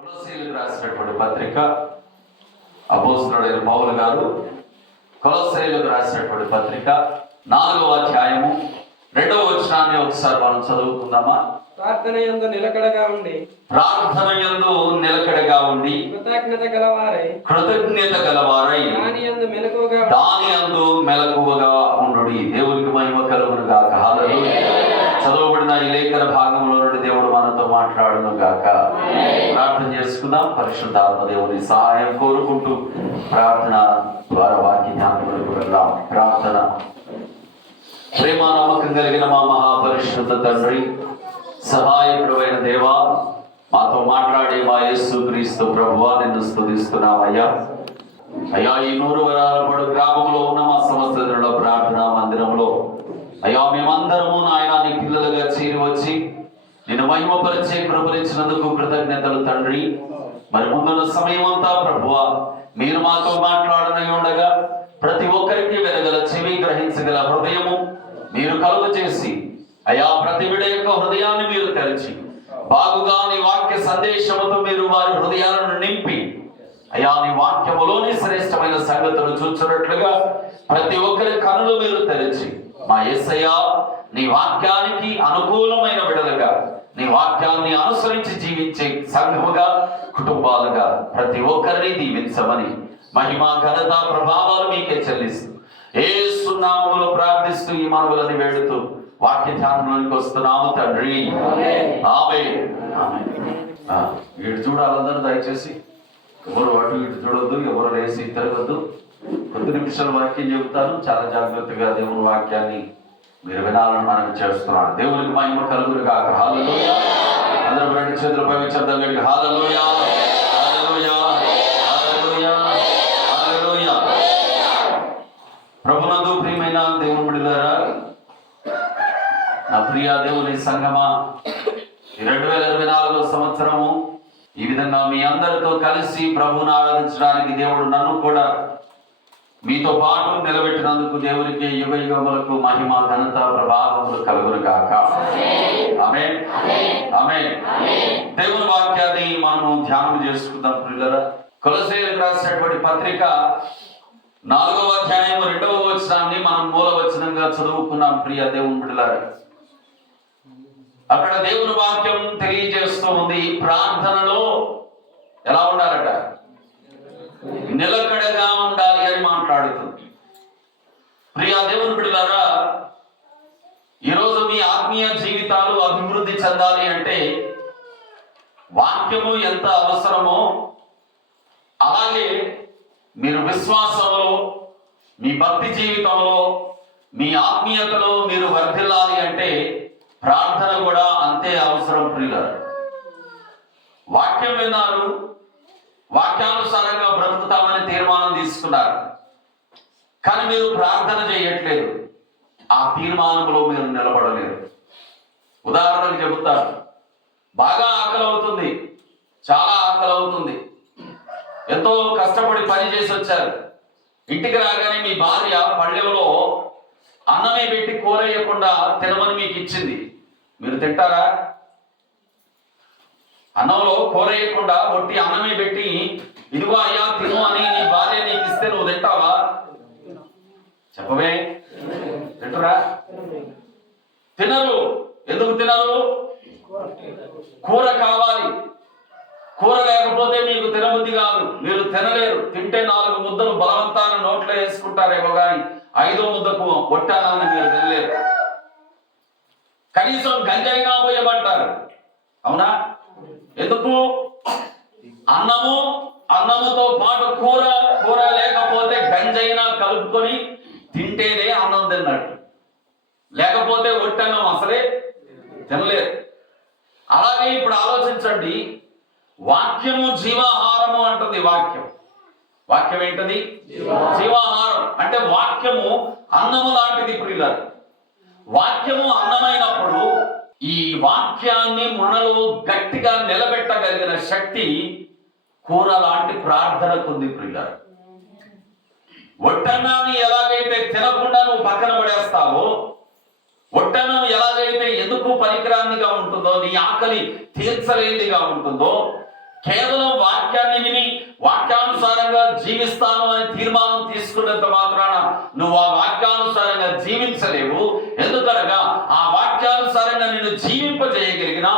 కొలొస్సీయులకు రాసినటువంటి పత్రిక అపోస్తలుడైన పౌలు గారు కొలొస్సీయులకు రాసినటువంటి పత్రిక 4వ అధ్యాయము 2వ వచనాన్ని ఒకసారి మనం చదువుకుందామా. ప్రార్థన యందు నిలకడగా ఉండి కృతజ్ఞత గలవారై దాని యందు మెలకువగా ఉండుడి. దేవునికి మహిమ కలుగును గాక. హల్లెలూయా. చదవబడిన ఈ లేఖన భాగంలో నుండి దేవుడు మనతో మాట్లాడును గాక. ప్రార్థన చేసుకుందాం. పరిశుద్ధాత్మ దేవుని సహాయం కోరుకుంటూ ప్రార్థన ద్వారా వాక్య జ్ఞాపకులకు వెళ్దాం. ప్రార్థన. ప్రేమ నమ్మకం కలిగిన మా మహాపరిశుద్ధ తండ్రి, సహాయకుడైన దేవా, మాతో మాట్లాడే మా యేసు క్రీస్తు ప్రభువా, నిన్ను స్తుతిస్తున్నామయ్యా. అయ్యా, ఈ 100 వరాలపడు గ్రామంలో ఉన్న మా సమస్యలలో ప్రార్థనా మందిరంలో అయ్యా మేమందరము నాయన నీ పిల్లలుగా చేరి వచ్చి నిన్ను మహిమపరిచే కృపనిచ్చినందుకు కృతజ్ఞతలు తండ్రి. మరి ముందున్న సమయం అంతా ప్రభువా మీరు మాతో మాట్లాడనై ఉండగా ప్రతి ఒక్కరికి వెలగల చెవి, గ్రహించగల హృదయము మీరు కలుగ చేసి అయా ప్రతి బిడ్డ యొక్క హృదయాన్ని మీరు తెరిచి బాగుగా నీ వాక్య సందేశముతో మీరు వారి హృదయాలను నింపి అయా నీ వాక్యములోని శ్రేష్టమైన సంగతులు చూచున్నట్లుగా ప్రతి ఒక్కరి కనులు మీరు తెరిచి మా యేసయ్యా నీ వాక్యానికి అనుకూలమైన బిడ్డలుగా నీ వాక్యాన్ని అనుసరించి జీవించే సంఘముగా, కుటుంబాలుగా ప్రతి ఒక్కరిని దీవించమని మహిమ, ఘనత, ప్రభావాలు మీకే చెల్లిస్తూ యేసు నామములో ప్రార్థిస్తూ ఈ మనవులని వేడుతూ వాక్య ధ్యానంలోనికి వస్తున్నాము తండ్రి. ఆమేన్. ఇటు చూడాలందరూ దయచేసి. ఎవరు అటు ఇటు చూడొద్దు, ఎవరు లేసి తిరగద్దు. కొద్ది నిమిషాలు వాక్యం చెబుతాను. చాలా జాగ్రత్తగా దేవుని వాక్యాన్ని మీరు వినాలని మనం చేస్తున్నాను. దేవునికి మహిమ కలుగును గాక. హల్లెలూయా. అందరూ రెండు చేతులపై శబ్దం కలిగి హల్లెలూయా, హల్లెలూయా, హల్లెలూయా, హల్లెలూయా. ప్రభునందు ప్రియమైన దేవుని బిడ్డలారా, నా ప్రియ దేవుని సంగమా, 2024 సంవత్సరము ఈ విధంగా మీ అందరితో కలిసి ప్రభువుని ఆరాధించడానికి దేవుడు నన్ను కూడా మీతో పాటు నిలబెట్టినందుకు దేవునికి యుగ యుగములకు మహిమ, ఘనత, ప్రభావములు కలుగును గాక. ఆమేన్, ఆమేన్. దేవుని వాక్యాన్ని మనము ధ్యానం చేసుకుందాం ప్రియులారా. కొలొస్సీయులకు రాసినటువంటి పత్రిక 4వ అధ్యాయం 2వ వచనాన్ని మనం మూల వచనంగా చదువుకున్నాం ప్రియ దేవుని బిడ్డలారా. అక్కడ దేవుని వాక్యం తెలియజేస్తూ ఉంది, ప్రార్థనలో ఎలా ఉండాలట? నిలకడగా ఉండాలి అని మాట్లాడుతుంది. ప్రియ దేవుని బిడ్డలారా, ఈరోజు మీ ఆత్మీయ జీవితాలు అభివృద్ధి చెందాలి అంటే వాక్యము ఎంత అవసరమో అలాగే మీరు విశ్వాసంలో, మీ భక్తి జీవితంలో, మీ ఆత్మీయతలో మీరు వర్ధిల్లాలి అంటే ప్రార్థన కూడా అంతే అవసరం ప్రియులారా. వాక్యం విన్నారు, వాక్యానుసారంగా బ్రతుకుతామని తీర్మానం తీసుకున్నారు, కానీ మీరు ప్రార్థన చేయట్లేదు. ఆ తీర్మానంలో మీరు నిలబడలేరు. ఉదాహరణకు చెబుతారు, బాగా ఆకలి అవుతుంది, చాలా ఆకలి అవుతుంది, ఎంతో కష్టపడి పని చేసి వచ్చారు. ఇంటికి రాగానే మీ భార్య పళ్ళెంలో అన్నమే పెట్టి కూర వేయకుండా తినమని మీకు ఇచ్చింది. మీరు తింటారా? అన్నంలో కూర వేయకుండా ఒట్టి అన్నమే పెట్టి ఇదిగో అయ్యా తిను అని నీ భార్య నీకు ఇస్తే నువ్వు తింటావా? చెప్పవే, తింటరా? తినరు. ఎందుకు తినరు? కూర కావాలి. కూర లేకపోతే మీకు తినబుద్ధి కాదు, మీరు తినలేరు. తింటే 4 ముద్దలు బలవంతాన్ని నోట్లో వేసుకుంటారేమో కానీ 5వ ముద్దకు ఒట్టాలని మీరు తినలేరు. కనీసం గంజైనా పోయమంటారు, అవునా? ఎందుకు? అన్నముతో పాటు కూర లేకపోతే గంజైనా కలుపుకొని తింటేనే అన్నం తిన్నట్టు, లేకపోతే ఒట్టన్నం అసలే తినలేరు. అలాగే ఇప్పుడు ఆలోచించండి, వాక్యము జీవాహారము అంటుంది. వాక్యం ఏంటది? జీవాహారం. అంటే వాక్యము అన్నము లాంటిది ప్రియులారా. వాక్యము అన్నమైనప్పుడు ఈ వాక్యాన్ని మనలో గట్టిగా నిలబెట్టగలిగిన శక్తి కూర లాంటి ప్రార్థనకు ఉంది ప్రియులారా. ఒట్టన్నాన్ని ఎలాగైతే తినకుండా నువ్వు పక్కన పడేస్తావో, ఒట్టన్నం ఎలాగైతే ఎందుకు పనికిరానిదిగా ఉంటుందో, నీ ఆకలి తీర్చలేనిదిగా ఉంటుందో, కేవలం వాక్యాన్ని విని వాక్యానుసారంగా జీవిస్తాను అని తీర్మానం తీసుకున్నంత మాత్రాన నువ్వు ఆ వాక్యానుసారంగా జీవించలేవు. ఎందుకనగా ఆ వాక్యానుసారంగా నిన్ను జీవింపజేయగలిగిన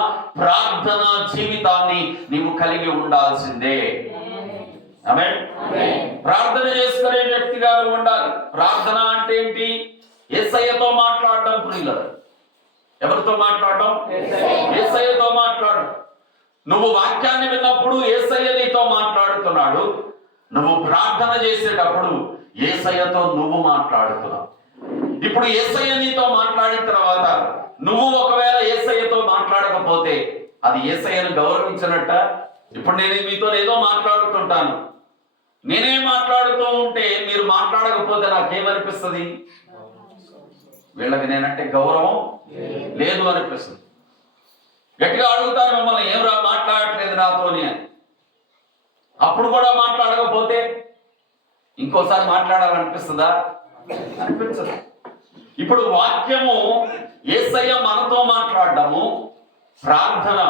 ప్రార్థన జీవితాన్ని నీవు కలిగి ఉండాల్సిందే. ఆమేన్. ప్రార్థన చేసుకునే వ్యక్తిగా నువ్వు ఉండాలి. ప్రార్థన అంటే ఏంటి? యేసయ్యతో మాట్లాడడం. ప్రియులారా, ఎవరితో మాట్లాడడం? యేసయ్యతో మాట్లాడడం. నువ్వు వాక్యాన్ని విన్నప్పుడు యేసయ్య నీతో మాట్లాడుతున్నాడు. నువ్వు ప్రార్థన చేసేటప్పుడు యేసయ్యతో నువ్వు మాట్లాడుతున్నావు. ఇప్పుడు యేసయ్య నీతో మాట్లాడిన తర్వాత నువ్వు ఒకవేళ యేసయ్యతో మాట్లాడకపోతే అది యేసయ్యను గౌరవించినట్ట? ఇప్పుడు నేను మీతో ఏదో మాట్లాడుతుంటాను, నేనే మాట్లాడుతూ ఉంటే మీరు మాట్లాడకపోతే నాకేమనిపిస్తుంది? వీళ్ళకి నేనంటే గౌరవం లేదు అనిపిస్తుంది. గట్టిగా అడుగుతాను మిమ్మల్ని, ఏం మాట్లాడట్లేదు నాతోని అని. అప్పుడు కూడా మాట్లాడకపోతే ఇంకోసారి మాట్లాడాలనిపిస్తుందా? అనిపించదు. ఇప్పుడు వాక్యము యేసయ్య మనతో మాట్లాడడము, ప్రార్థన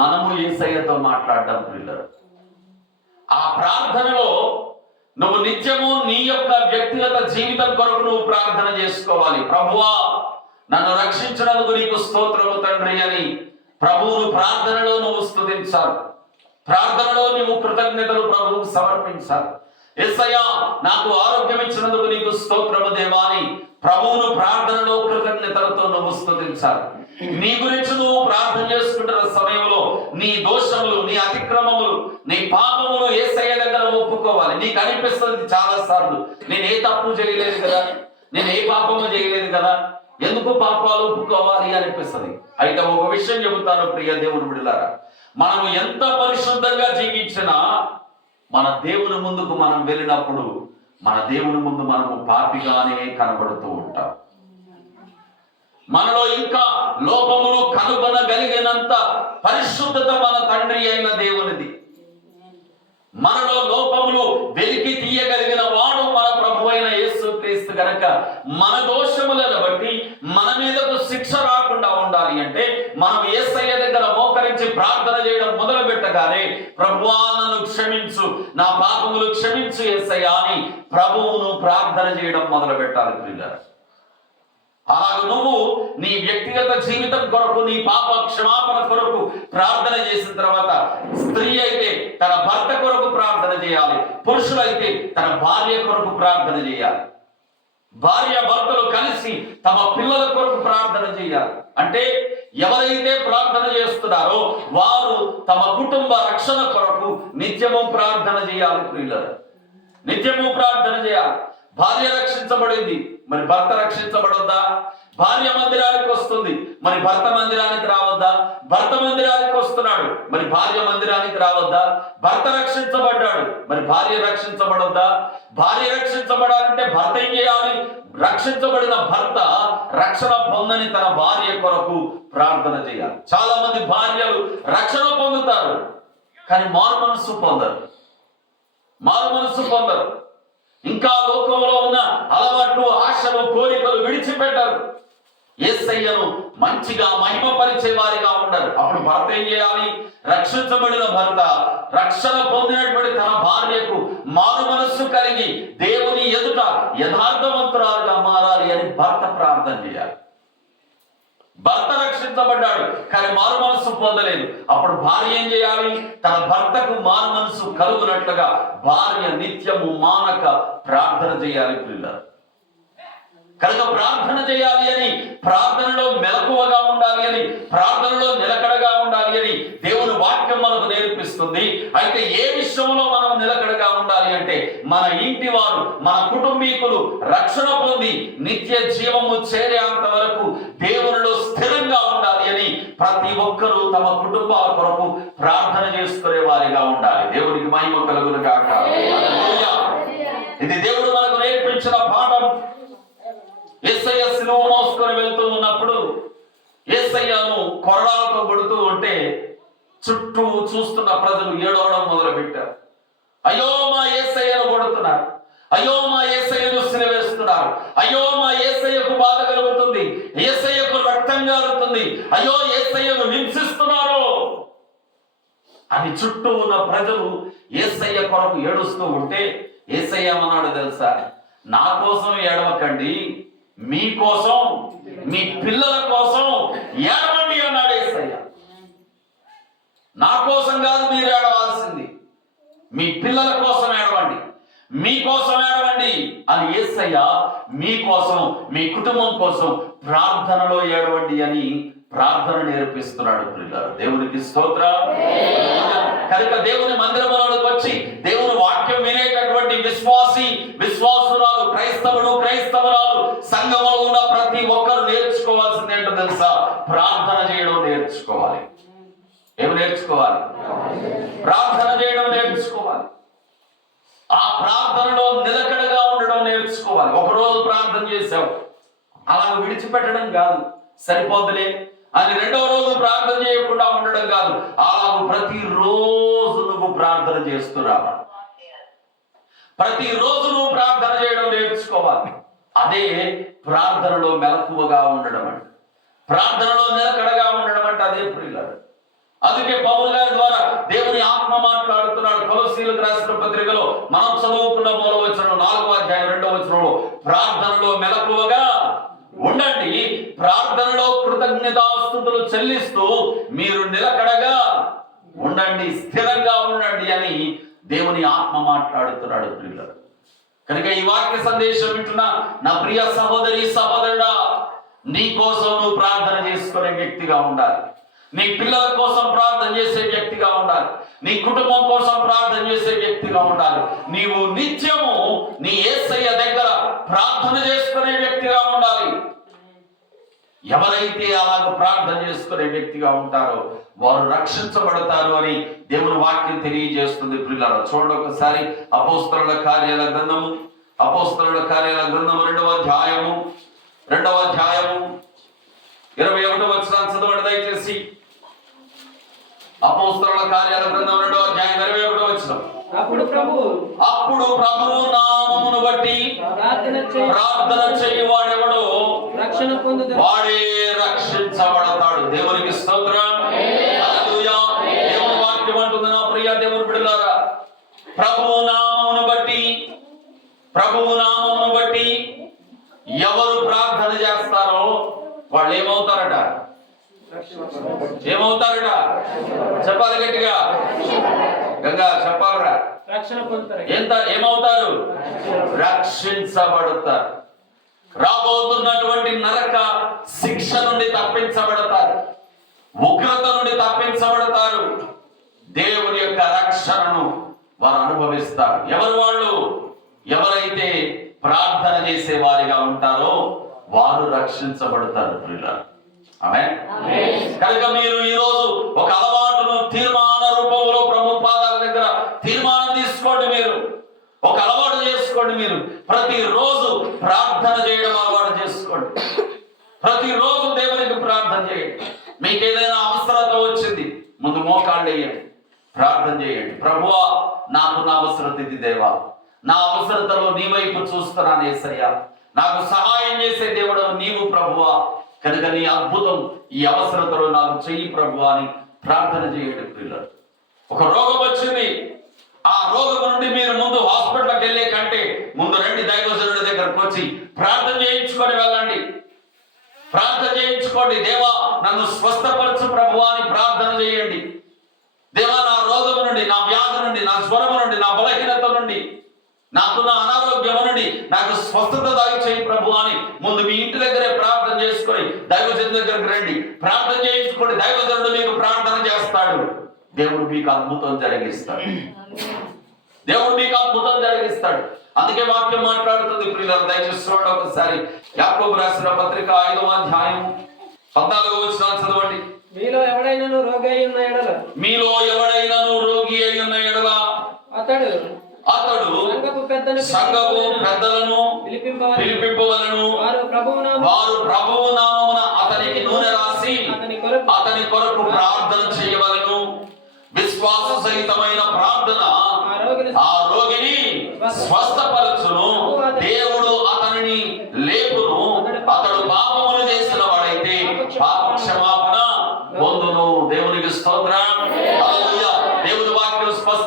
మనము యేసయ్యతో మాట్లాడడం. పిల్లలు, ఆ ప్రార్థనలో నువ్వు నిత్యము నీ యొక్క వ్యక్తిగత జీవితం కొరకు నువ్వు ప్రార్థన చేసుకోవాలి. ప్రభువా, నన్ను రక్షించినందుకు నీకు స్తోత్రము తండ్రి అని ప్రభువును ప్రార్థనలో నువ్వు స్తుతించాలి. ప్రార్థనలో నువ్వు కృతజ్ఞతలు ప్రభువుకు సమర్పించాలి. యేసయ్యా, నాకు ఆరోగ్యం ఇచ్చినందుకు నీకు స్తోత్రము దేవా అని ప్రభువును ప్రార్థనలో కృతజ్ఞతలతో నువ్వు స్తుతించాలి. నీ గురించి నువ్వు ప్రార్థన చేసుకుంటున్న సమయంలో నీ దోషములు, నీ అతిక్రమములు, నీ పాపములు యేసయ్య దగ్గర ఒప్పుకోవాలి. నీకు అనిపిస్తుంది చాలా సార్లు, నేను ఏ తప్పు చేయలేదు కదా, నేను ఏ పాపము చేయలేదు కదా, ఎందుకు పాపాలు ఒప్పుకోవాలి అనిపిస్తుంది. అయితే ఒక విషయం చెబుతాను ప్రియ దేవుని బిడ్డలారా, మనం ఎంత పరిశుద్ధంగా జీవించినా మన దేవుని ముందుకు మనం వెళ్ళినప్పుడు మన దేవుని ముందు మనము పాపిగానే కనబడుతూ ఉంటాం. మనలో ఇంకా లోపములు కనుగొనగలిగినంత పరిశుద్ధత మన తండ్రి అయిన దేవునిది. మనలో లోపములు వెలికి తీయగలిగిన వాడు మన ప్రభు అయిన యేసుక్రీస్తు గనక మన దోషములను బట్టి మన మీదకు శిక్ష రాకుండా ఉండాలి అంటే మనం యేసయ్య దగ్గర మోకరించి ప్రార్థన చేయడం మొదలు పెట్టగానే, ప్రభువా నన్ను క్షమించు, నా పాపములు క్షమించు యేసయ్య అని ప్రభువును ప్రార్థన చేయడం మొదలు పెట్టాలి. ప్రియులారా, అలాగే నువ్వు నీ వ్యక్తిగత జీవితం కొరకు, నీ పాప క్షమాపణ కొరకు ప్రార్థన చేసిన తర్వాత, స్త్రీ అయితే తన భర్త కొరకు ప్రార్థన చేయాలి, పురుషులైతే తన భార్య కొరకు ప్రార్థన చేయాలి, భార్య భర్తలు కలిసి తమ పిల్లల కొరకు ప్రార్థన చేయాలి. అంటే ఎవరైతే ప్రార్థన చేస్తున్నారో వారు తమ కుటుంబ రక్షణ కొరకు నిత్యము ప్రార్థన చేయాలి. ప్రియులారా, నిత్యము ప్రార్థన చేయాలి. భార్య రక్షించబడింది, మరి భర్త రక్షించబడొద్దా? భార్య మందిరానికి వస్తుంది, మరి భర్త మందిరానికి రావద్దా? భర్త మందిరానికి వస్తున్నాడు, మరి భార్య మందిరానికి రావద్దా? భర్త రక్షించబడ్డాడు, మరి భార్య రక్షించబడొద్దా? భార్య రక్షించబడాలంటే భర్త ఏం చేయాలి? రక్షించబడిన భర్త రక్షణ పొందని తన భార్య కొరకు ప్రార్థన చేయాలి. చాలా మంది భార్యలు రక్షణ పొందుతారు కానీ మారు మనస్సు పొందరు. ఇంకా లోకంలో ఉన్న అలవాట్లు, ఆశలు, కోరికలు విడిచిపెట్టారు. యేసయ్యను మంచిగా మహిమపరిచే వారిగా ఉండరు. అప్పుడు భర్త ఏం చేయాలి? రక్షించబడిన భర్త రక్షణ పొందినటువంటి తన భార్యకు మారు మనస్సు కలిగి దేవుని ఎదుట యథార్థవంతురాలుగా మారాలి అని భర్త ప్రార్థన చేయాలి. భర్త రక్షించబడ్డాడు కానీ మారు మనస్సు పొందలేదు. అప్పుడు భార్య ఏం చేయాలి? తన భర్తకు మారు మనస్సు కలుగునట్లుగా భార్య నిత్యము మానక ప్రార్థన చేయాలి. పిల్లలు కనుక ప్రార్థన చేయాలి అని, ప్రార్థనలో మెలకువగా ఉండాలి అని, ప్రార్థనలో నిలకడగా ఉండాలి అని దేవుని వాక్యం మనకు నేర్పిస్తుంది. అయితే ఏ విషయంలో మనం నిలకడగా ఉండాలి అంటే, మన ఇంటి వారు, మన కుటుంబీకులు రక్షణ పొంది నిత్య జీవము చేరేంత వరకు దేవునిలో స్థిరంగా ఉండాలి అని ప్రతి ఒక్కరూ తమ కుటుంబాల కొరకు ప్రార్థన చేసుకునే వారిగా ఉండాలి. దేవునికి మహిమ కలుగును గాక. హల్లెలూయా. ఇది దేవుడు మనకు నేర్పించిన పాఠం. యేసయ్య సిలువ మోసుకొని వెళ్తూ ఉన్నప్పుడు యేసయ్యను కొరడాలతో కొడుతూ ఉంటే చుట్టూ చూస్తున్న ప్రజలు ఏడవడం మొదలు పెట్టారు. అయ్యో మా యేసయ్యను కొడుతున్నారు, అయ్యో మా యేసయ్యను సిలువేస్తున్నారు, అయ్యో మా యేసయ్యకు బాధ కలుగుతుంది, యేసయ్యకు రక్తం కారుతుంది, అయ్యో యేసయ్యను హింసిస్తున్నారు. అని చుట్టూ ఉన్న ప్రజలు యేసయ్య కొరకు ఏడుస్తూ ఉంటే యేసయ్య ఏమన్నాడు తెలుసా? నా కోసం ఏడవకండి, మీకోసం, మీ పిల్లల కోసం ఏడవండి అన్నాడు యేసయ్య. నా కోసం కాదు మీరు ఏడవాల్సింది, మీ పిల్లల కోసం ఏడవండి, మీకోసం ఏడవండి అని యేసయ్య మీకోసం, మీ కుటుంబం కోసం ప్రార్థనలో ఏడవండి అని ప్రార్థన నేర్పిస్తున్నాడు పిల్లలు. దేవునికి స్తోత్రం. కనుక దేవుని మందిరంలోకి వచ్చి దేవుని వాక్యం వినేటటువంటి విశ్వాసురాలు, క్రైస్తవుడు, క్రైస్తవురాలు, సంఘంలో ఉన్న ప్రతి ఒక్కరు నేర్చుకోవాల్సింది ఏంటో తెలుసా? ప్రార్థన చేయడం నేర్చుకోవాలి. ఏమి నేర్చుకోవాలి? ప్రార్థన చేయడం నేర్చుకోవాలి. ఆ ప్రార్థనలో నిలకడగా ఉండడం నేర్చుకోవాలి. ఒకరోజు ప్రార్థన చేసావు, అలా విడిచిపెట్టడం కాదు, సరిపోదులే అని రెండవ రోజు ప్రార్థన చేయకుండా ఉండడం కాదు. అలా ప్రతిరోజు నువ్వు ప్రార్థన చేస్తున్నావా? ప్రతిరోజు నువ్వు ప్రార్థన చేయడం నేర్చుకోవాలి. అదే ప్రార్థనలో మెలకువగా ఉండడం అంటే, ప్రార్థనలో నిలకడగా ఉండడం అంటే అదే ప్రియులారా. అందుకే పౌలు గారి ద్వారా దేవుని ఆత్మ మాట్లాడుతున్నాడు. కొలొస్సీయులకు రాసిన పత్రికలో మనం చదువుకున్న మూలవచనం 4వ అధ్యాయం 2వ వచనంలో ప్రార్థనలో మెలకువగా ఉండండి, ప్రార్థనలో కృతజ్ఞతాస్తుతులు చెల్లిస్తూ మీరు నిలకడగా ఉండండి, స్థిరంగా ఉండండి అని దేవుని ఆత్మ మాట్లాడుతున్నాడు ప్రియులారా. కనుక ఈ వాక్య సందేశం వింటున్నా నా ప్రియ సహోదరి, సహోదరుడా, నీ కోసం నువ్వు ప్రార్థన చేసుకునే వ్యక్తిగా ఉండాలి. నీ పిల్లల కోసం ప్రార్థన చేసే వ్యక్తిగా ఉండాలి. నీ కుటుంబం కోసం ప్రార్థన చేసే వ్యక్తిగా ఉండాలి. నీవు నిత్యము నీ యేసయ్య దగ్గర ప్రార్థన చేసుకునే వ్యక్తిగా ఉండాలి. ఎవరైతే అలాగ ప్రార్థన చేసుకునే వ్యక్తిగా ఉంటారో వారు రక్షించబడతారు అని దేవుని వాక్యం తెలియజేస్తుంది. ప్రియులారా, చూడండి ఒకసారి అపోస్తలుల కార్యాల గ్రంథము 2వ అధ్యాయము 21వ వచనాన్ని చదవండి దయచేసి. అపోస్తలుల కార్యాల గ్రంథం 2వ అధ్యాయం 21వ వచనం. అప్పుడు ప్రభువు నామమును బట్టి ప్రార్థన చేయువాడెవడో రక్షణ పొందుతాడు, వాడే రక్షించబడతాడు. దేవునికి స్తోత్రం. హల్లెలూయా. దేవుని వాక్యం అంటుంది, నా ప్రియ దేవుని బిడ్డలారా, ప్రభువు నామమును బట్టి ఎవరు ప్రార్థన చేస్తారో వాళ్ళు ఏమవుతారట? చెప్పాలి గట్టిగా, గంగా చెప్పాలరా. రక్షణ పొందుతారు. ఏమవుతారు? రక్షించబడతారు. రాబోతున్నటువంటి నరక శిక్ష నుండి తప్పించబడతారు, ఉగ్రత నుండి తప్పించబడతారు. దేవుని యొక్క రక్షణను వారు అనుభవిస్తారు. ఎవరు వాళ్ళు? ఎవరైతే ప్రార్థన చేసే వారిగా ఉంటారో వారు రక్షించబడతారు ప్రియులారా. ఆమేన్. కనుక మీరు ఈ రోజు ఒక అలవాటును తీర్మాన రూపంలో ప్రభు పాదాల దగ్గర తీర్మానం తీసుకోండి. మీరు ఒక అలవాటు చేసుకోండి. మీరు ప్రతిరోజు ప్రార్థన చేయడం అలవాటు చేసుకోండి. ప్రతిరోజు దేవునికి ప్రార్థన చేయండి. మీకు ఏదైనా అవసరత వచ్చింది, ముందు మోకాళ్ళు వేయండి, ప్రార్థన చేయండి. ప్రభువా, నాకు నా అవసరత ఇది దేవా, నా అవసరతలో నీ వైపు చూస్తున్నాను యేసయ్యా, నాకు సహాయం చేసే దేవుడు నీవు ప్రభువా, కనుక నీ అద్భుతం ఈ అవసరతలో నాకు చెయ్యి ప్రభువా అని ప్రార్థన చేయండి పిల్లలు. ఒక రోగం వచ్చింది, ఆ రోగం నుండి మీరు ముందు హాస్పిటల్కి వెళ్ళే కంటే ముందు రండి దైవజనుడి దగ్గరకు వచ్చి ప్రార్థన చేయించుకొని వెళ్ళండి. ప్రార్థన చేయించుకోండి. దేవా, నన్ను స్వస్థపరచు ప్రభువా అని ప్రార్థన చేయండి. దేవా, నా రోగం నుండి, నా వ్యాధి నుండి, నా జ్వరం నుండి, నా బలహీనత నుండి, నాకున్న అనారోగ్యం నుండి నాకు స్వస్థత దయచేయి ప్రభు అని ముందు మీ ఇంటి దగ్గరే ప్రార్థన చేసుకొని దైవజనుడి దగ్గరికి రండి. ప్రార్థన చేయించుకోండి. దైవజనుడు మీకు ప్రార్థన చేస్తాడు. దేవుడు మీకు అద్భుతం జరిగిస్తాడు. దేవుడు మీకు అద్భుతం జరిగిస్తాడు. అందుకే వాక్యం మాట్లాడుతుంది ప్రియులారా, దయచేసి చూడండి ఒకసారి. యాకోబు రాసిన పత్రిక 5వ అధ్యాయం 14వ వచనం చదవండి. మీలో ఎవడైనాను రోగి అయి ఉన్న ఎడల అతడు సంఘపు పెద్దలను పిలిపింపవలెను. వారు ప్రభువు నామమున అతనికి నూనె రాసి అతని కొరకు ప్రార్థన చేయవలెను. విశ్వాస సహితమైన ప్రార్థన ఆ రోగిని స్వస్థపరచును. దేవుడు అతనిని లేపును. అతడు పాపములు చేసిన వాడైతే పాప క్షమాపణ పొందును. దేవునికి స్తోత్రం. హల్లెలూయా.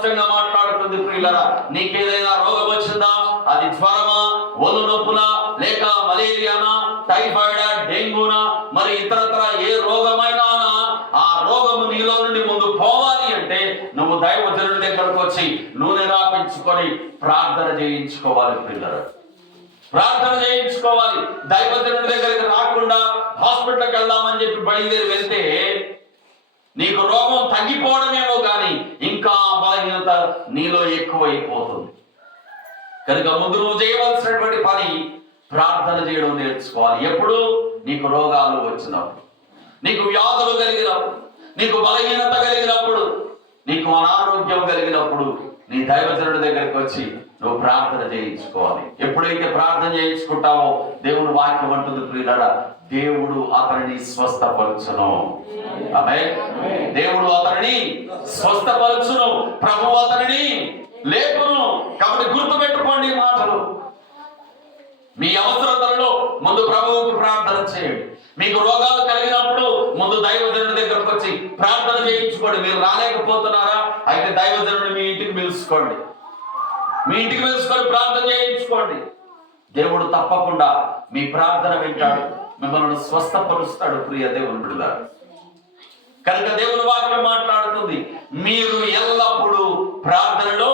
స్పష్టంగా మాట్లాడుతుంది ప్రియులరా. నీకేదైనా రోగం వచ్చిందా, అది జ్వరమా, ఒళ్ళు నొప్పులా, లేక మలేరియానా, టైఫాయిడా, డెంగ్యూనా, మరి ఇతరత్ర ఏ రోగమైనా ఆ రోగము నీలో నుండి ముందు పోవాలి అంటే నువ్వు దైవజనుడి దగ్గరకు వచ్చి నూనె రాపించుకొని ప్రార్థన చేయించుకోవాలి ప్రియులరా. ప్రార్థన చేయించుకోవాలి. దైవజనుడి దగ్గరికి రాకుండా హాస్పిటల్కి వెళ్దామని చెప్పి బయలుదేరి వెళ్తే నీకు రోగం తగ్గిపోవడమేమో కానీ ఇంకా బలహీనత నీలో ఎక్కువైపోతుంది. కనుక ముందు నువ్వు చేయవలసినటువంటి పని ప్రార్థన చేయడం నేర్చుకోవాలి. ఎప్పుడు? నీకు రోగాలు వచ్చినప్పుడు, నీకు వ్యాధులు కలిగినప్పుడు, నీకు బలహీనత కలిగినప్పుడు, నీకు అనారోగ్యం కలిగినప్పుడు నీ దైవజనుడి దగ్గరికి వచ్చి నువ్వు ప్రార్థన చేయించుకోవాలి. ఎప్పుడైతే ప్రార్థన చేయించుకుంటావో దేవుడు వాక్యం అంటుంది ప్రియులారా, దేవుడు అతనిని స్వస్థపరచును. ఆమేన్. దేవుడు అతనిని స్వస్థపరచును, ప్రభువు అతనిని లేపును. కాబట్టి గుర్తుపెట్టుకోండి ఈ మాటలు. మీ అవసరతలలో ముందు ప్రభువుకు ప్రార్థన చేయండి. మీకు రోగాలు కలిగినప్పుడు ముందు దైవజనుడి దగ్గరకు వచ్చి ప్రార్థన చేయించుకోండి. మీరు రాలేకపోతున్నారా? అయితే దైవజనుడిని మీ ఇంటికి పిలుచుకోండి. మీ ఇంటికి పిలుచుకొని ప్రార్థన చేయించుకోండి. దేవుడు తప్పకుండా మీ ప్రార్థన వింటాడు, మిమ్మల్ని స్వస్థపరుస్తాడు. ప్రియ దేవుని బిడ్డలారా, కనుక దేవుని వాక్యం మాట్లాడుతుంది, మీరు ఎల్లప్పుడూ ప్రార్థనలో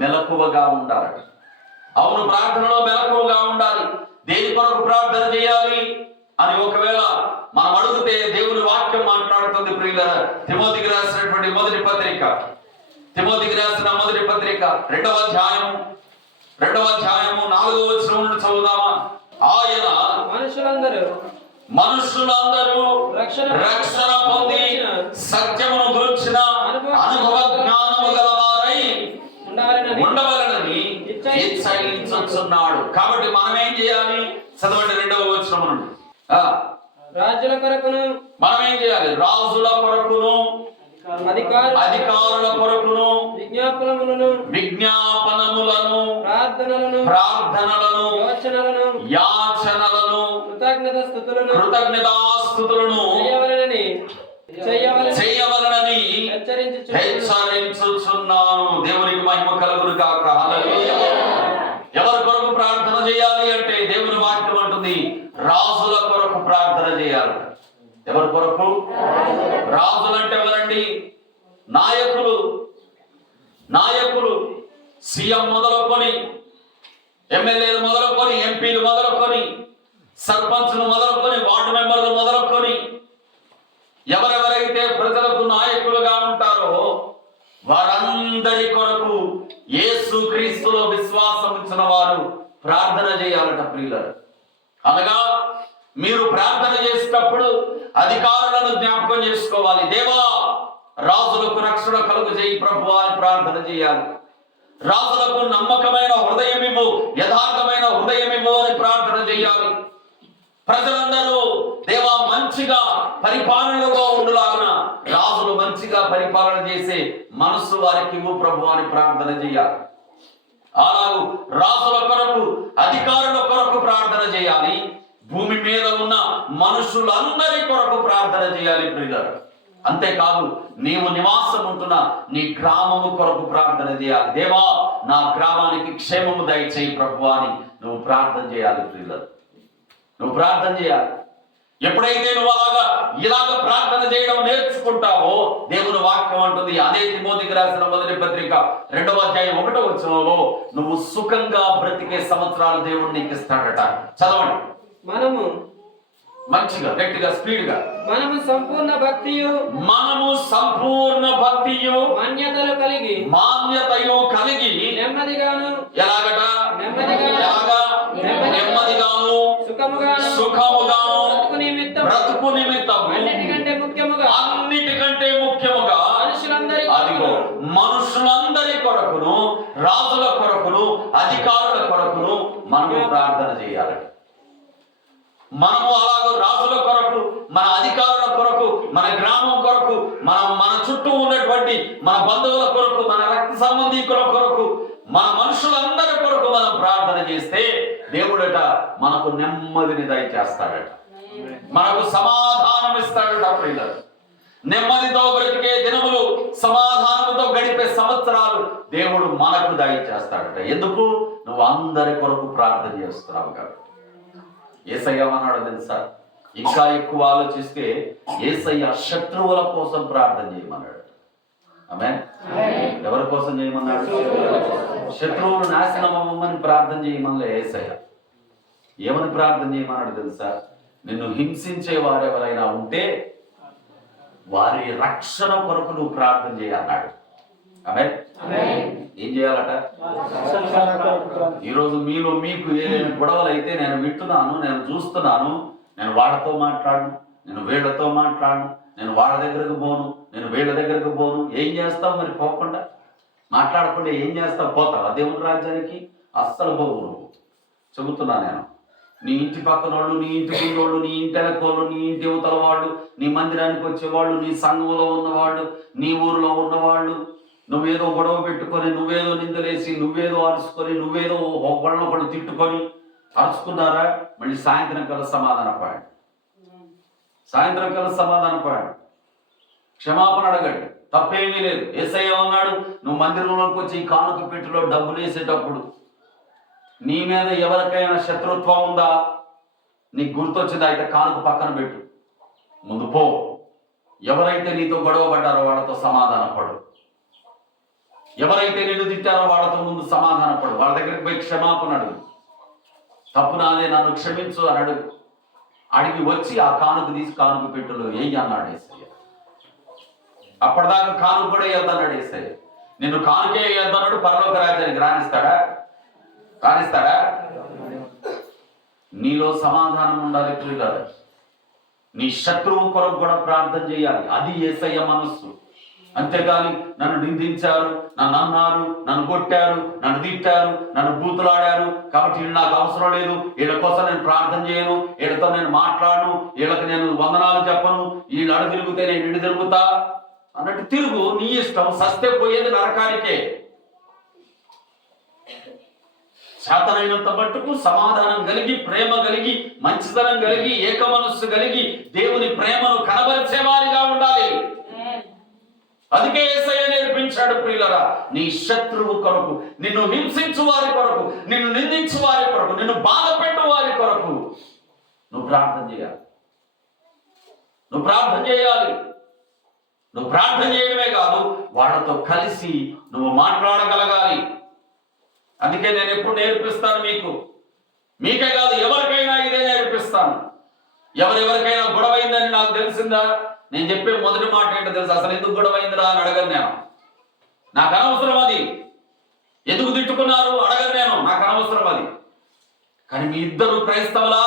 మెలకువగా ఉండాలి. అవును, ప్రార్థనలో మెలకువగా ఉండాలి. దేని కొరకు ప్రార్థన చేయాలి అని ఒకవేళ మనం అడిగితే దేవుని వాక్యం మాట్లాడుతుంది ప్రియులారా. తిమోతికి రాసినటువంటి మొదటి పత్రిక, తిమోతికి రాసిన మొదటి పత్రిక 2వ అధ్యాయము 4వ వచనం నుండి చదువుదామా. ఆయన మనుషులందరూ రక్షణ పొంది సత్యమును గురించిన అనుభవ జ్ఞానము గలవారై ఉండవలనని ఇచ్చయించుచున్నాడు. కాబట్టి మనం ఏం చేయాలి? చదవండి 2వ వచనం నుండి. రాజుల కొరకును మనం ఏం చేయాలి? రాజుల కొరకును, అధికారుల కొరకును విజ్ఞాపనములను ప్రార్థనలను యాచనలను కృతజ్ఞతాస్తుతులను చేయవలనని హెచ్చరించుచున్నాను. దేవునికి మహిమ కలుగును గాక. హల్లెలూయా. ఎవరి కొరకు ప్రార్థన చేయాలి అంటే దేవుని వాక్యం అంటుంది రాజుల కొరకు ప్రార్థన చేయాలి. ఎవరి కొరకు? రాజులు అంటే ఎవరండి? నాయకులు, సీఎం మొదలుకొని, ఎమ్మెల్యేలు మొదలుకొని, ఎంపీలు మొదలుకొని, సర్పంచ్లు మొదలుకొని, వార్డు మెంబర్లు మొదలుకొని, ఎవరెవరైతే ప్రజలకు నాయకులుగా ఉంటారో వారందరి కొరకు యేసు క్రీస్తులో విశ్వాసం ఇచ్చిన వారు ప్రార్థన చేయాలట ప్రియులారా. అనగా మీరు ప్రార్థన చేసేటప్పుడు అధికారులను జ్ఞాపకం చేసుకోవాలి. దేవా, రాజులకు రక్షణ కలుగు చేయి ప్రభువా అని ప్రార్థన చేయాలి. రాజులకు నమ్మకమైన హృదయం ఇవ్వు, యథార్థమైన హృదయం ఇవ్వు అని ప్రార్థన చేయాలి. ప్రజలందరూ దేవా మంచిగా పరిపాలనలో ఉండులాగున రాజులు మంచిగా పరిపాలన చేసే మనస్సు వారికి ఇవ్వు ప్రభువా అని ప్రార్థన చేయాలి. అలాగూ రాజుల కొరకు, అధికారుల కొరకు ప్రార్థన చేయాలి. భూమి మీద ఉన్న మనుషులందరి కొరకు ప్రార్థన చేయాలి ప్రియులారా. అంతేకాదు నీవు నివాసం ఉంటున్న నీ గ్రామము కొరకు ప్రార్థన చేయాలి. దేవా, నా గ్రామానికి క్షేమము దయచేయి ప్రభువా అని నువ్వు ప్రార్థన చేయాలి ప్రియులారా. నువ్వు ప్రార్థన చేయాలి. ఎప్పుడైతే నువ్వు ఇలాగ ప్రార్థన చేయడం నేర్చుకుంటావో దేవుని వాక్యం అంటుంది, అదే తిమోతికి రాసిన మొదటి పత్రిక 2వ అధ్యాయం 1వ వచనంలో నువ్వు సుఖంగా బ్రతికే సంవత్సరాలు దేవుడు నీకు ఇస్తాడట. చదవండి. మనము మంచిగా గట్టిగా స్పీడ్గా మనము సంపూర్ణ భక్తియు మాన్యతయు కలిగి నెమ్మదిగాను నెమ్మదిగాను సుఖముగాను బ్రతుకు నిమిత్తం అన్నిటికంటే ముఖ్యముగా మనుషులందరి కొరకును, రాజుల కొరకును, అధికారుల కొరకును మనము ప్రార్థన చేయాలి. మనము అలాగ రాజుల కొరకు, మన అధికారుల కొరకు, మన గ్రామం కొరకు, మన చుట్టూ ఉన్నటువంటి మన బంధువుల కొరకు, మన రక్త సంబంధీకుల కొరకు, మన మనుషులందరి కొరకు మనం ప్రార్థన చేస్తే దేవుడట మనకు నెమ్మదిని దయచేస్తాడట, మనకు సమాధానం ఇస్తాడట. నెమ్మదితో బ్రతికే దినములు, సమాధానంతో గడిపే సంవత్సరాలు దేవుడు మనకు దయచేస్తాడట. ఎందుకు? నువ్వు అందరి కొరకు ప్రార్థన చేస్తున్నావు కాబట్టి. యేసయ్య అన్నాడు తెలుసా? ఇంకా ఎక్కువ ఆలోచిస్తే యేసయ్య శత్రువుల కోసం ప్రార్థన చేయమన్నాడు. ఆమేన్. ఎవరి కోసం చేయమన్నాడు? శత్రువులు నాశనం అవ్వమని ప్రార్థన చేయమని యేసయ్య. ఏమని ప్రార్థన చేయమన్నాడు తెలుసా? నిన్ను హింసించే వారు ఎవరైనా ఉంటే వారి రక్షణ కొరకు నువ్వు ప్రార్థన చేయన్నాడు. ఆమేన్. ఏం చేయాలట? ఈరోజు మీలో మీకు ఏదైనా గొడవలు అయితే నేను వింటున్నాను, నేను చూస్తున్నాను, నేను వాళ్ళతో మాట్లాడను, నేను వీళ్ళతో మాట్లాడను, నేను వాళ్ళ దగ్గరకు పోను, నేను వీళ్ళ దగ్గరకు పోను. ఏం చేస్తావు మరి? పోకుండా మాట్లాడకుండా ఏం చేస్తావు? పోతావా దేవుని రాజ్యానికి? అస్సలు పోవు నువ్వు. చెబుతున్నా నేను. నీ ఇంటి పక్కన వాళ్ళు, నీ ఇంటి ముందు, నీ ఇంటి వెనకోళ్ళు, నీ ఇంటి యువతల వాళ్ళు, నీ మందిరానికి వచ్చేవాళ్ళు, నీ సంఘంలో ఉన్నవాళ్ళు, నీ ఊరిలో ఉన్నవాళ్ళు, నువ్వేదో గొడవ పెట్టుకొని, నువ్వేదో నిందలేసి, నువ్వేదో అరుచుకొని, నువ్వేదో ఒకళ్ళొకళ్ళు తిట్టుకొని అరుచుకున్నారా? మళ్ళీ సాయంత్రం కల్లా సమాధాన పడండి. సాయంత్రం కల్లా సమాధాన పడండి. క్షమాపణ అడగండి. తప్పేమీ లేదు. యేసయ్య అన్నాడు, నువ్వు మందిరంలోకి వచ్చి ఈ కానుక పెట్టెలో డబ్బులు వేసేటప్పుడు నీ మీద ఎవరికైనా శత్రుత్వం ఉందా? నీకు గుర్తొచ్చిందా? అయితే కానుక పక్కన పెట్టు, ముందు పో. ఎవరైతే నీతో గొడవ పడ్డారో వాళ్ళతో సమాధాన పడు. ఎవరైతే నిన్ను తిట్టారో వాళ్ళతో ముందు సమాధాన పడు. వాళ్ళ దగ్గరికి పోయి క్షమాపణ అడుగు. తప్పు నాదే, నన్ను క్షమించు అని అడుగు. అడిగి వచ్చి ఆ కానుక తీసి కానుక పెట్టులో వెయ్యి అన్నాడు యేసయ్య. అప్పటిదాకా కానుక కూడా వేయొద్దన్నాడు యేసయ్య. నిన్ను కానుకే వేయొద్దన్నాడు. పరలోక రాజ్యానికి రాణిస్తాడా? రాణిస్తాడా? నీలో సమాధానం ఉండాలి ప్రియులారా. నీ శత్రువు కొరకు కూడా ప్రార్థన చేయాలి. అది యేసయ్య మనస్సు. అంతేగాని నన్ను నిందించారు, నన్ను అన్నారు, నన్ను కొట్టారు, నన్ను తిట్టారు, నన్ను బూతులాడారు కాబట్టి వీళ్ళు నాకు అవసరం లేదు, వీళ్ళ కోసం నేను ప్రార్థన చేయను, వీళ్ళతో నేను మాట్లాడను, వీళ్ళకి నేను వందనాలు చెప్పను, వీళ్ళు అడు తిరిగితే నేను ఇడు తిరుగుతా అన్నట్టు తిరుగు. నీ ఇష్టం. సస్తే పోయేది నరకానికే. శాతనైనంత మట్టుకు సమాధానం కలిగి, ప్రేమ కలిగి, మంచితనం కలిగి, ఏక మనస్సు కలిగి దేవుని ప్రేమను కనబరిచేవారిగా ఉండాలి. అందుకే యేసయ్య నేర్పించాడు ప్రియులరా, నీ శత్రువు కొరకు, నిన్ను హింసించు వారి కొరకు, నిన్ను నిందించు వారి కొరకు, నిన్ను బాధపెట్టు వారి కొరకు నువ్వు ప్రార్థన చేయాలి. నువ్వు ప్రార్థన చేయాలి. నువ్వు ప్రార్థన చేయడమే కాదు, వాళ్ళతో కలిసి నువ్వు మాట్లాడగలగాలి. అందుకే నేను ఎప్పుడు నేర్పిస్తాను మీకే కాదు ఎవరికైనా ఇదే నేర్పిస్తాను. ఎవరెవరికైనా గొడవైందని నాకు తెలిసిందా? నేను చెప్పే మొదటి మాట ఏంటో తెలుసు? అసలు ఎందుకు గొడవైందిరా అని అడగను నేను. నాకు అనవసరం అది. ఎందుకు తిట్టుకున్నారు అడగను నేను. నాకు అనవసరం అది. కానీ మీ ఇద్దరు క్రైస్తవులా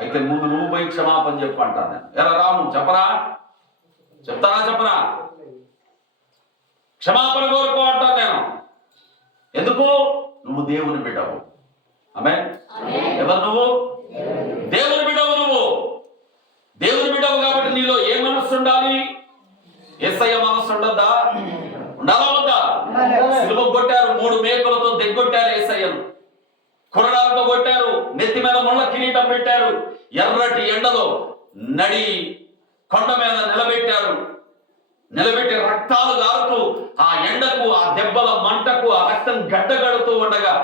అయితే ముందు నువ్వు పోయి క్షమాపణ చెప్పు అంటాను నేను. ఎరా రాము చెప్పరా? చెప్తారా చెప్పరా? క్షమాపణ కోరుకో అంటాను నేను. ఎందుకు? నువ్వు దేవుని బిడ్డవు. ఆమేన్. ఎవరు నువ్వు? దేవుని బిడ్డవు. నువ్వు దేవుని బిడ్డవు కాబట్టి నీలో ఏ మనస్సు ఉండాలి? యేసయ్య మనస్సు ఉండద్దా? ఉండాలా వద్దా? సిలువ కొట్టారు, 3 మేకులతో దిగ్గొట్టారు యేసయ్యను. కొరడాలతో కొట్టారు, నెత్తి మీద ముళ్ళ కిరీటం పెట్టారు, ఎర్రటి ఎండలో నడి కొండ మీద నిలబెట్టి రక్తాలు గారుతూ ఆ ఎండకు, ఆ దెబ్బల మంటకు, ఆ రక్తం గడ్డగడుతూ ఉండగా,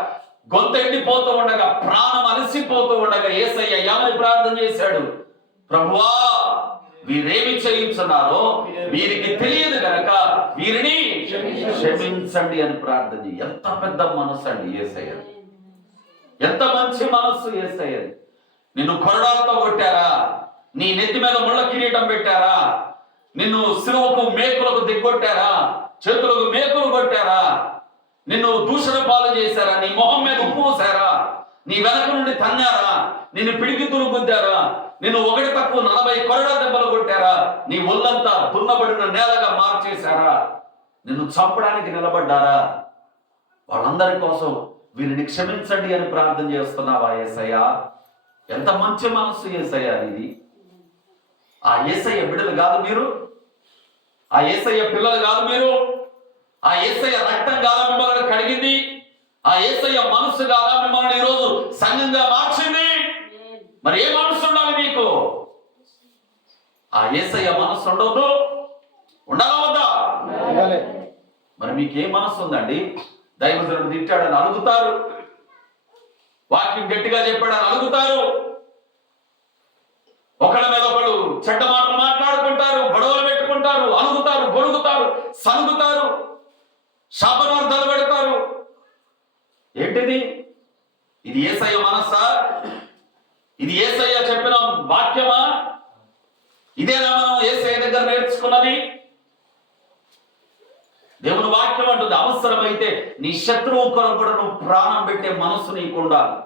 గొంతు ఎండిపోతూ ఉండగా, ప్రాణం అలసిపోతూ ఉండగా యేసయ్య ఏమని ప్రార్థన చేశాడు? ప్రభువా, వీరేమి చేయించున్నారో వీరికి తెలియదు గనక వీరిని క్షమించండి అని ప్రార్థన. ఎంత పెద్ద మనస్సు అండి యేసయ్య! ఎంత మంచి మనస్సు యేసయ్య! నిన్ను కొరడాలతో కొట్టారా? నీ నెత్తి మీద ముళ్ళ కిరీటం పెట్టారా? నిన్ను సిలువకు మేకులకు దిగ్గొట్టారా? చేతులకు మేకులు కొట్టారా? నిన్ను దూషణ పాలు చేశారా? నీ మొహం మీద ఉప్పు పోసారా? నీ వెనక నుండి తన్నారా? నిన్ను పిడికితులు గుద్దారా? నిన్ను 1 తక్కువ 40 కొరడా దెబ్బలు కొట్టారా? నీ ఒళ్ళంతా దున్నబడిన నేలగా మార్చేశారా? నిన్ను చంపడానికి నిలబడ్డారా? వాళ్ళందరి కోసం వీరిని క్షమించండి అని ప్రార్థన చేస్తున్నావా యేసయ్య? ఎంత మంచి మనస్సు యేసయ్య ఇది! ఆ యేసయ్య బిడ్డలు కాదు మీరు? ఆ యేసయ్య పిల్లలు కాదు మీరు? ఆ యేసయ్య రక్తం కాదా మిమ్మల్ని కడిగింది? ఆ యేసయ్య మనస్సు కాదా మిమ్మల్ని ఈరోజు సంఘంగా మార్చింది? మరి ఏ మనస్సు ఉండాలి మీకు? ఆ యేసయ్య మనస్సు ఉండవద్దు? ఉండాలా వద్దా? మరి మీకేం మనస్సు ఉందండి? దైవజనుడు తిట్టాడని అలుగుతారు, వాక్యం గట్టిగా చెప్పాడని అలుగుతారు, ఒకళ్ళ మీద ఒకళ్ళు చెడ్డ మాటలు మాట్లాడుకుంటారు, గొడవలు పెట్టుకుంటారు, అలుగుతారు, గొడుగుతారు, సనుగుతారు, శాపనార్థాలు పెడతారు. ఏంటిది? ఇది యేసయ్య మనస్సా? ఇది యేసయ్య చెప్పిన వాక్యమా? ఇదేనా మనం యేసయ్య దగ్గర నేర్చుకున్నది? దేవుని వాక్యం అంటుంది, అవసరమైతే నీ శత్రువు కొరకు కూడా నువ్వు ప్రాణం పెట్టే మనస్సు నీకు ఉండాలి.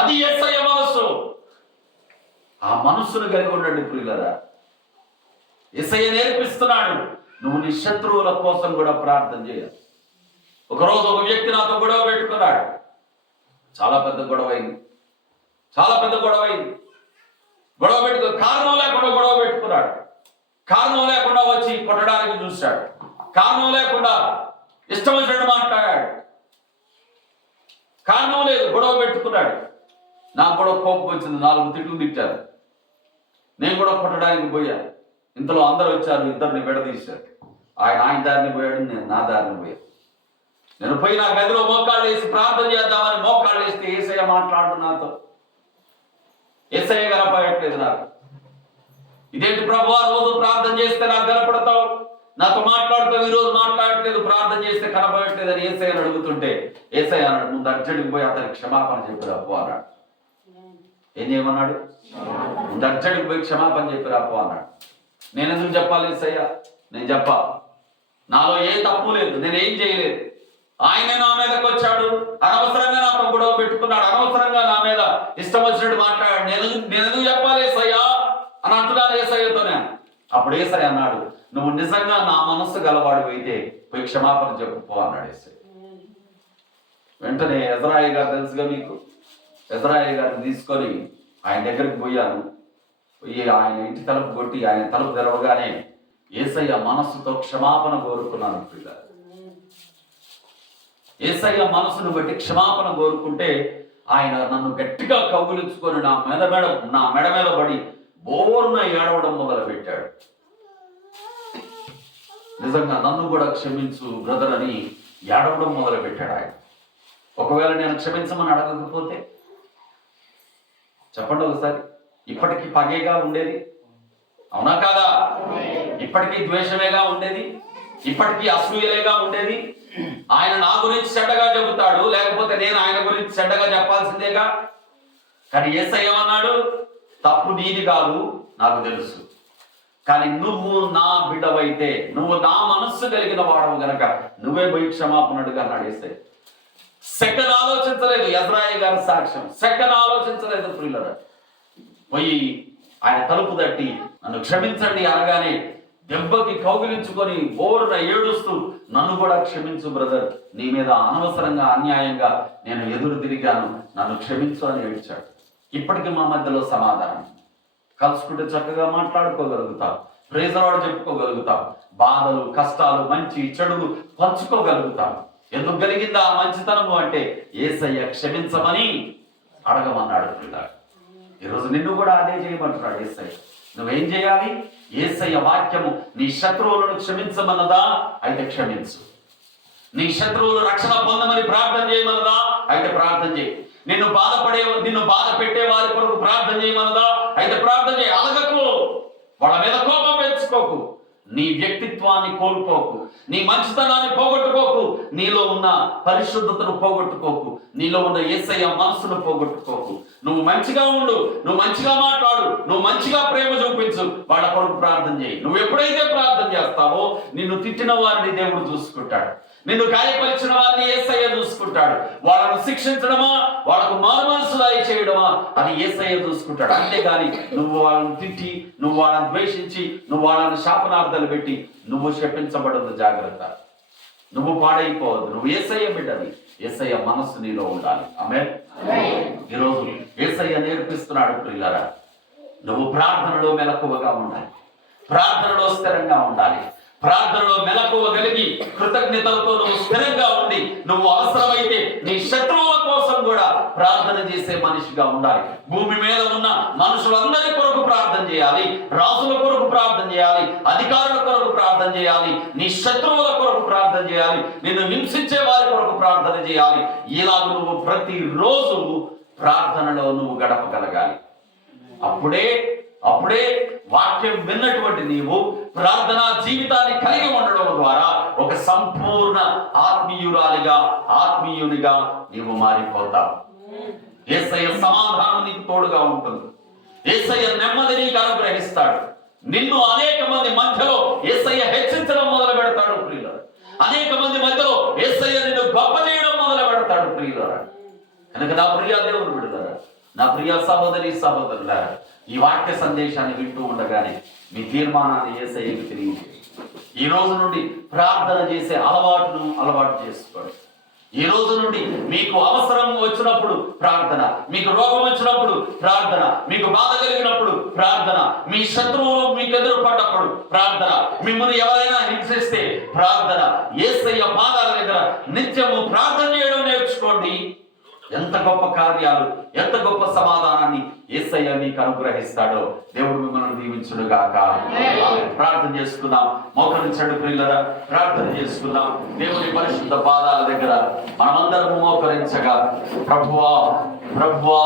అది యేసయ్య మనస్సు. ఆ మనస్సును కలిగి ఉండండి ప్రియులారా. యేసయ్య నేర్పిస్తున్నాడు, నువ్వు నీ శత్రువుల కోసం కూడా ప్రార్థన చేయాలి. ఒకరోజు ఒక వ్యక్తి నాతో గొడవ పెట్టుకున్నాడు. చాలా పెద్ద గొడవ అయింది. గొడవ పెట్టుకు కారణం లేకుండా గొడవ పెట్టుకున్నాడు. కారణం లేకుండా వచ్చి కొట్టడానికి చూశాడు. కారణం లేకుండా ఇష్టం వచ్చినట్టు మాట్లాడాడు. కారణం లేదు, గొడవ పెట్టుకున్నాడు. నాకు కూడా కోపం వచ్చింది, 4 తిట్లు తిట్టారు. నేను కూడా కొట్టడానికి పోయాను. ఇంతలో అందరూ వచ్చారు, ఇద్దరిని విడదీశారు. ఆయన దారిని పోయాడు, నేను నా దారిని పోయాను. నేను పోయి నా గదిలో మోకాళ్ళు వేసి ప్రార్థన చేద్దామని మోకాళ్ళు వేస్తే యేసయ్య మాట్లాడు నాతో. యేసయ్య కనపడట్లేదు నాకు. ఇదేంటి ప్రభువా, రోజు ప్రార్థన చేస్తే నాకు కనపడతావు, నాతో మాట్లాడుతావు, ఈ రోజు మాట్లాడట్లేదు, ప్రార్థన చేస్తే కనపడట్లేదు అని యేసయ్యని అడుగుతుంటే యేసయ్య అన్నాడు, ముందు అర్జెంట్కి పోయి అతనికి క్షమాపణ చెప్పి రాపో అన్నాడు. ఏం చేయమన్నాడు? ముందు అర్జెంట్కి పోయి క్షమాపణ చెప్పి రాపో అన్నాడు. నేను ఎందుకు చెప్పాలి యేసయ్య? నేను చెప్పా, నాలో ఏ తప్పు లేదు, నేనేం చేయలేదు. ఆయనే నా మీదకి వచ్చాడు, అనవసరంగా నాతో గొడవ పెట్టుకున్నాడు, అనవసరంగా నా మీద ఇష్టం వచ్చినట్టు మాట్లాడాడు. నేను ఎందుకు చెప్పాలి యేసయ్యా అని అంటున్నాను యేసయ్యతోనే. అప్పుడు యేసయ్య అన్నాడు, నువ్వు నిజంగా నా మనస్సు గలవాడు అయితే పోయి క్షమాపణ చెప్పుకో అన్నాడు యేసయ్య. వెంటనే ఎజ్రాయి గారు తెలుసుగా మీకు, ఎజ్రాయి గారిని తీసుకొని ఆయన దగ్గరికి పోయాను. పోయి ఆయన ఇంటి తలుపు కొట్టి ఆయన తలుపు తెరవగానే యేసయ్య మనస్సుతో క్షమాపణ కోరుకున్నాను. యేసయ్య మనసును బట్టి క్షమాపణ కోరుకుంటే ఆయన నన్ను గట్టిగా కౌగులించుకొని నా మెడ మీద పడి బోర్న ఏడవడం మొదలు పెట్టాడు. నిజంగా నన్ను కూడా క్షమించు బ్రదర్ అని ఏడవడం మొదలు పెట్టాడు ఆయన. ఒకవేళ నేను క్షమించమని అడగకపోతే చెప్పండి ఒకసారి, ఇప్పటికీ పగేగా ఉండేది, అవునా కాదా? ఇప్పటికీ ద్వేషమేగా ఉండేది, ఇప్పటికీ అసూయలేగా ఉండేది. ఆయన నా గురించి చెడ్డగా చెబుతాడు, లేకపోతే నేను ఆయన గురించి చెడ్డగా చెప్పాల్సిందేగా. కానీ యేసయ్య ఏమన్నాడు? తప్పు నీది కాదు, నాకు తెలుసు, కానీ నువ్వు నా బిడ్డవైతే, నువ్వు నా మనస్సు కలిగిన వాడవు గనక నువ్వే పోయి క్షమాపణ అడుగు అన్నాడు యేసయ్య. సెకండ్ ఆలోచించలేదు ఎజ్రాయి గారి సాక్ష్యం, సెకండ్ ఆలోచించలేదు ప్రియులారా. పోయి ఆయన తలుపు తట్టి నన్ను క్షమించండి అనగానే దెబ్బకి కౌగిలించుకొని బోరున ఏడుస్తూ, నన్ను కూడా క్షమించు బ్రదర్, నీ మీద అనవసరంగా అన్యాయంగా నేను ఎదురు తిరిగాను, నన్ను క్షమించు అని ఏడ్చాడు. ఇప్పటికీ మా మధ్యలో సమాధానం. కలుసుకుంటే చక్కగా మాట్లాడుకోగలుగుతాం, ప్రేజవాడు చెప్పుకోగలుగుతాం, బాధలు కష్టాలు మంచి చెడులు పంచుకోగలుగుతాం. ఎందుకు కలిగిందా ఆ మంచితనము అంటే యేసయ్య క్షమించమని అడగమన్నాడు. ఈరోజు నిన్ను కూడా అదే చేయమంటున్నాడు యేసయ్య. నువ్వేం చేయాలి? యేసయ్య వాక్యము నీ శత్రువులను క్షమించమన్నదా? అయితే క్షమించు. నీ శత్రువులు రక్షణ పొందమని ప్రార్థన చేయమన్నదా? అయితే ప్రార్థన చేయి. నిన్ను బాధ పెట్టే వారి కొరకు ప్రార్థన చేయమన్నదా? అయితే ప్రార్థన చేయి. అలగకు, వాళ్ళ మీద కోపం పెంచుకోకు, నీ వ్యక్తిత్వాన్ని కోల్పోకు, నీ మంచితనాన్ని పోగొట్టుకోకు, నీలో ఉన్న పరిశుద్ధతను పోగొట్టుకోకు, నీలో ఉన్న యేసయ్య మనసును పోగొట్టుకోకు. నువ్వు మంచిగా ఉండు, నువ్వు మంచిగా మాట్లాడు, నువ్వు మంచిగా ప్రేమ చూపించు, వాళ్ళ కొరకు ప్రార్థన చేయి. నువ్వు ఎప్పుడైతే ప్రార్థన చేస్తావో నిన్ను తిట్టిన వారిని దేవుడు చూసుకుంటాడు, నిన్ను గాయపరిచిన వారిని యేసయ్య చూసుకుంటాడు. వాళ్ళను శిక్షించడమా, వాళ్ళకు మారుమనసులాయి చేయడమా, అది యేసయ్య చూసుకుంటాడు. అంతేగాని నువ్వు వాళ్ళని తిట్టి, నువ్వు వాళ్ళని ద్వేషించి, నువ్వు వాళ్ళని శాపనార్థాలు పెట్టి నువ్వు శపించబడదు. జాగ్రత్త, నువ్వు పాడైపోవద్దు. నువ్వు యేసయ్య బిడ్డవి, యేసయ్య మనస్సు నీలో ఉండాలి. ఆమేన్. ఈరోజు యేసయ్య నేర్పిస్తున్నాడు ప్రియులారా, నువ్వు ప్రార్థనలో మెలకువగా ఉండాలి, ప్రార్థనలో స్థిరంగా ఉండాలి, ప్రార్థనలో మెలకువ కలిగి కృతజ్ఞతలతో నువ్వు స్థిరంగా ఉండి, నువ్వు అవసరమైతే నీ శత్రువుల కోసం కోసం కూడా ప్రార్థన చేసే మనిషిగా ఉండాలి. భూమి మీద ఉన్న మనుషులందరి కొరకు ప్రార్థన చేయాలి, రాజుల కొరకు ప్రార్థన చేయాలి, అధికారుల కొరకు ప్రార్థన చేయాలి, నీ శత్రువుల కొరకు ప్రార్థన చేయాలి, నిన్ను హింసించే వారి కొరకు ప్రార్థన చేయాలి. ఇలాగ నువ్వు ప్రతిరోజు ప్రార్థనలో నువ్వు గడపగలగాలి. అప్పుడే వాక్యం విన్నటువంటి నీవు ప్రార్థనా జీవితాన్ని కలిగి ఉండడం ద్వారా ఒక సంపూర్ణ ఆత్మీయునిగా నీవు మారిపోతావు. యేసయ్య సమాధానం నీకు తోడుగా ఉంటుంది. యేసయ్య నెమ్మది నీకు అనుగ్రహిస్తాడు. నిన్ను అనేక మంది మధ్యలో యేసయ్య హెచ్చించడం మొదలు పెడతాడు ప్రియులారా. అనేక మంది మధ్యలో యేసయ్య నిన్ను గొప్ప చేయడం మొదలు పెడతాడు ప్రియులారా. కనుక నా ప్రియ దేవుని బిడ్డలారా, నా ప్రియ సహోదరి సహోదరులారా, ఈ వాక్య సందేశాన్ని వింటూ ఉండగానే మీ తీర్మానాన్ని యేసయ్యకు తెలియజేయండి. ఈ రోజు నుండి ప్రార్థన చేసే అలవాటు చేసుకోండి. ఈ రోజు నుండి మీకు అవసరం వచ్చినప్పుడు ప్రార్థన, మీకు రోగం వచ్చినప్పుడు ప్రార్థన, మీకు బాధ కలిగినప్పుడు ప్రార్థన, మీ శత్రువులు మీకు ఎదురు పడ్డప్పుడు ప్రార్థన, మిమ్మల్ని ఎవరైనా హింసిస్తే ప్రార్థన, యేసయ్య పాదాల దగ్గర నిత్యము ప్రార్థన చేయడం నేర్చుకోండి. ఎంత గొప్ప కార్యాలు, ఎంత గొప్ప సమాధానాన్ని యేసయ్య నీకు అనుగ్రహిస్తాడో. దేవుడు మిమ్మల్ని దీవించును గాక. ప్రార్థన చేసుకుందాం. మోకరించండి ప్రియులారా, ప్రార్థన చేసుకుందాం. దేవుని పరిశుద్ధ పాదాల దగ్గర మనమందరం మోకరించగా, ప్రభువా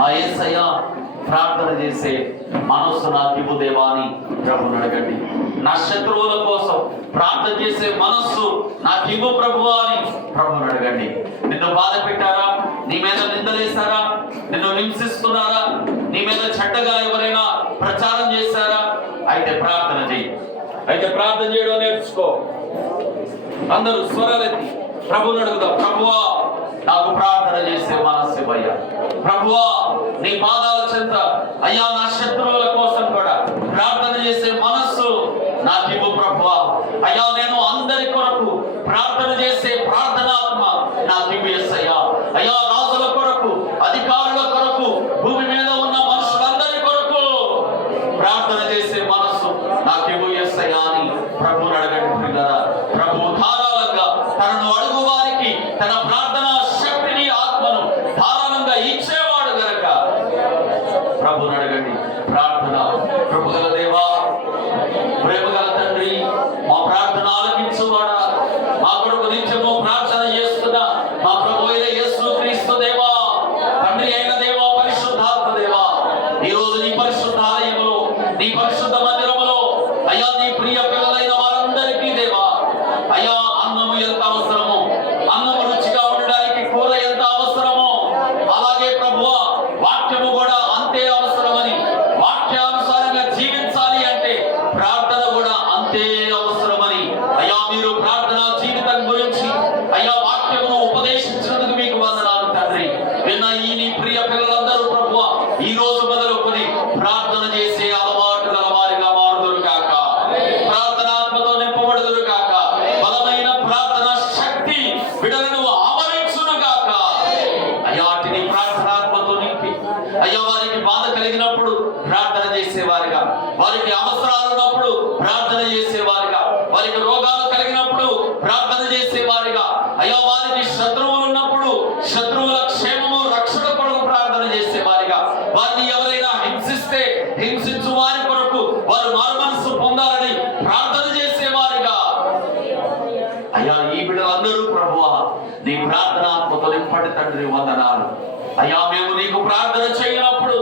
మా యేసయ్య ప్రార్థన చేసే మనస్సు నాకు ఇవ్వు దేవా అని ప్రభువుని అడగండి. నా శత్రువుల కోసం ప్రార్థన చేసే మనస్సు నాకు ఇవ్వు ప్రభువా అని ప్రభువుని అడగండి. నిన్ను బాధ పెట్టారా? నీ మీద నిందలేశారా? నిన్ను హింసిస్తున్నారా? నీ మీద చెడ్డగా ఎవరైనా ప్రచారం చేశారా? అయితే ప్రార్థన చేయి. అయితే ప్రార్థన చేయడం నేర్చుకో. అందరూ స్వరాలెత్తి ప్రభువుని అడుగుదాం. ప్రభువా నాకు ప్రార్థన చేసే మనస్సు ఇవ్వయ్యా. ప్రభువా నీ పాదాల చెంత అయ్యా నా శత్రువుల కోసం కూడా ప్రార్థన చేసే మనస్సు నాకు ఇవ్వు ప్రభువా. అయ్యా నేను అందరి కొరకు ప్రార్థన చేసే ప్రార్థనాత్మ నాకు ఇవ్వు యేసయ్యా. అయ్యా రాజుల కొరకు, అధికారుల కొరకు, భూమి మీద ఉన్న మనుషులందరి కొరకు ప్రార్థన చేసే మనస్సు నాకు ఇవ్వు యేసయ్యా అని ప్రభువుని అడగండి ప్రియులారా. ప్రభువు ధారాళంగా తనను అడుగు వారికి తన ప్రార్థన శక్తిని, ఆత్మను ధారాళంగా ఇచ్చేవాడు గనక ప్రభువుని అడగండి. ప్రార్థన. ప్రభుగల దేవా, ప్రేమగల తండ్రి, మా ప్రార్థన ఆలకించువాడా, మా కొరకు నిత్యము ప్రార్థన చేస్తున్నా మా ప్రభు అయిన యేసు క్రీస్తు దేవా, తండ్రి అయిన దేవా, పరిశుద్ధాత్మ దేవా, ఈ రోజు నీ పరిశుద్ధ ఆలయములో, నీ పరిశుద్ధ మందిరములో అయ్యా నీ ప్రియ పిల్లలైన వారందరికీ దేవా, అయ్యా అన్నము ఎంత అవసరమో, అన్నము రుచిగా ఉండడానికి కూర ఎంత అవసరమో, అలాగే ప్రభువా వాక్యము కూడా అంతే అవసరమని, వాక్యానుసారంగా జీవించాలి అంటే ప్రార్థన కూడా అంతే అవసరమని అయ్యా మీరు ప్రార్థనా జీవితం గురించి అయ్యా వాక్యమును ఉపదేశించినందుకు మీకు వందనాలు తండ్రి. విన్న ఈ నీ ప్రియ పిల్లలందరూ ప్రభువా ఈ రోజు మొదలుకొని ప్రార్థన చేసే అలవాటు గల వారిగా మారుదురు కాక, ప్రార్థనాత్మతో నింపబడుదురు కాక, బలమైన ప్రార్థన శక్తి బిడ్డలను ఆవరించును కాక. అయ్యా అట్టి ప్రార్థనాత్మతో నింపి అయ్యా వారికి బాధ కలిగినప్పుడు ప్రార్థన చేసేవారిగా, వారికి అవసరాలు ఉన్నప్పుడు ప్రార్థన చేసేవారిగా, వారికి రోగాలు కలిగినప్పుడు ప్రార్థన చేసేవారిగా, అయ్యా వారికి శత్రువులు ఉన్నప్పుడు శత్రువుల క్షేమము రక్షణ కొరకు ప్రార్థన చేసేవారిగా, వారిని ఎవరైనా హింసిస్తే హింసించు వారి కొరకు వారు మారుమనస్సు పొందాలని ప్రార్థన చేసేవారిగా అయ్యా ఈ బిడ్డలందరూ ప్రభువా నీ ప్రార్థనాత్మతో నింపండి తండ్రి. వందనాలు అయ్యా. మేము నీకు ప్రార్థన చేయనప్పుడు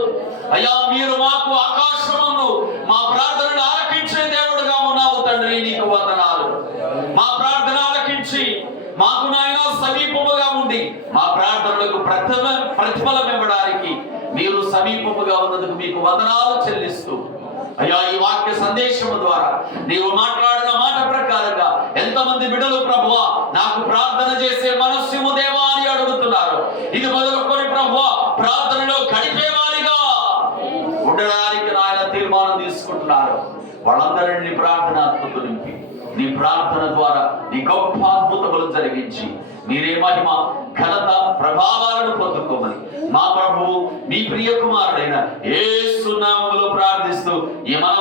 అయ్యా మీరు మాకు ఆకాశమును మా ప్రార్థనను ఆలకించే దేవుడుగా ఉన్నావు తండ్రి. నీకు వందనాలు. మా ప్రార్థన ఆలకించి మాకు నాయన సమీపముగా ఉండి మా ప్రార్థనలకు ప్రతిఫలం ఇవ్వడానికి మీరు సమీపముగా ఉన్నందుకు మీకు వందనాలు చెల్లిస్తూ అయ్యా ఈ వాక్య సందేశము ద్వారా నీవు మాట్లాడిన మాట ప్రకారంగా ఎంతమంది బిడ్డలు ప్రభువా నాకు ప్రార్థన చేసే మనస్సు దేవా అని అడుగుతున్నారు. ఇది మొదలుకొని ప్రభువా ప్రార్థనలో గడిపేవారిగా ఉండడానికి నాయన తీర్మానం తీసుకుంటున్నారు. వాళ్ళందరినీ ప్రార్థనాత్మతో నింపి నీ ప్రార్థన ద్వారా నీ గొప్ప అద్భుతములు జరిగించి మీరే మహిమ, ఘనత, ప్రభావాలను పొందుకోమని మా ప్రభువు మీ ప్రియ కుమారుడైన యేసు నామములో ప్రార్థిస్తూ ఈ మన